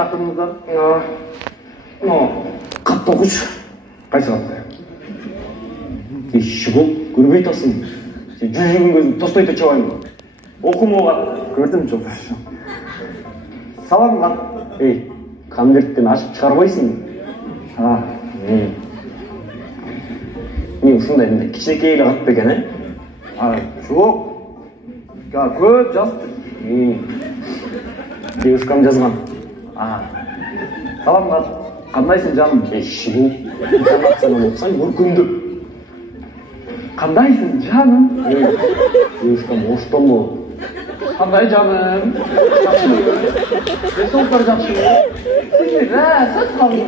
чакырдыңыздар? Катты окуч. Кайсы катты? Иши бол, көрбөй атасың. Сен жүргөн көзүң тостой чабайбы? Окумага Көрдүм жолдош. Салам кат. Конверттен ашып чыгарбайсың. Не ушундай мындай кичинекей эле кат бекен, Жок. Көп жазды. Девушкам жазган. Салам кат. Кандайсың жаным? Иши бол. Информацияны окусаң көркөмдөп. Кандайсың жаным? Девушкам оштолу. Кандай жаным? Ресурстар жакшы. Сөз калды.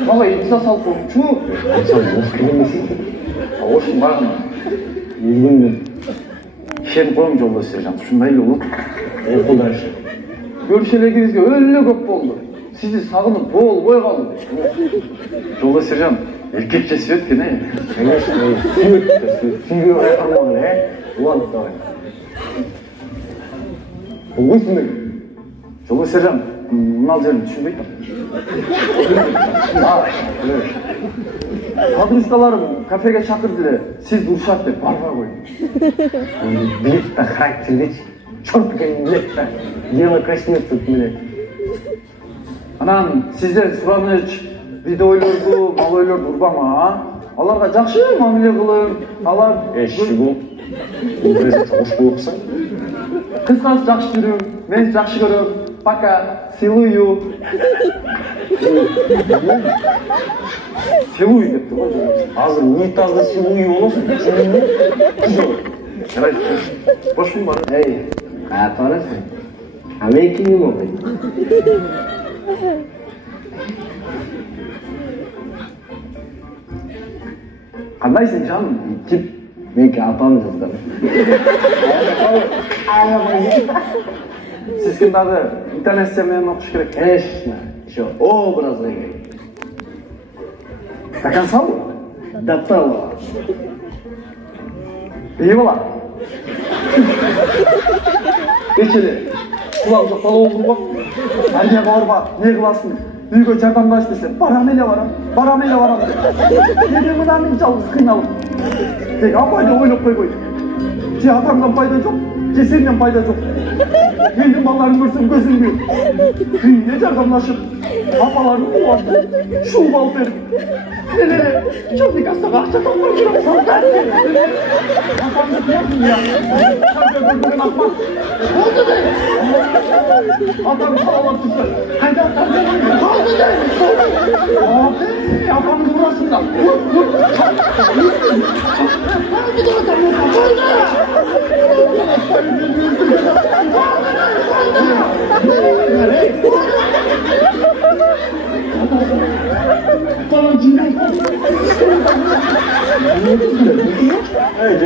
Мага имса салып коюмчу. Ошун багына. Үйгөндөн. Ишенип коем жолдош Сержан. Ушундай эле болот. Кудайш. Көрүшелегибизге өлө көп болду. Сизди сагынып болбой калдым. Жолдош Сержан, эркекче сүйөт экен, Конечно, сүйгө кайкырмагын, Улан давай. Болбойсуң. Жолдош Сержан, мына жерин түшүнбөй Подружкаларым кафеге чакырды эле, сиз урушат деп барбай койдум. Билет да характердечи. Чорт экен билет да. Дело коснется менен. Анан сиздер сураныч, видеолорду, малойлорду урбама, аларга жакшы мамиле кылып, алар Эши бол. Кош болупсың. кыскасы жакшы жүрүм, мен жакшы көрөм. Пока, целую. Целуй депти го. Азыр унитазда силуй болосуң. Жарайт. Бошум бар. Каятарасың. Мен кимдин окуйм? Кандайсың жаным? Меники атам жазган. Сиз ким дагы интернет менен окуш керек. Конечно. Еще образный керек. До конца бу? До того. Эй бала. Кечеде кулак жок бала болдуң го. Арияга барба, не кыласың? Үйгө жардамдаш десем, барам эле барам. Эми мына мен жалгыз кыйналып. Тек апайды ойлоп койбой. Же атамдан пайда жок, же сенден пайда жок. Элдин балдарын көрсөм көзүм күйөт. Үйүнө жардамдашып, апаларын кубатып, шуба алып берип. Эле, чоңдук астага акча таппай жүрөм, салтар. Апамды кыясың я. Болду де. Атам калап турса, кайда атам? Болду де. Апамды урасың да. Эй,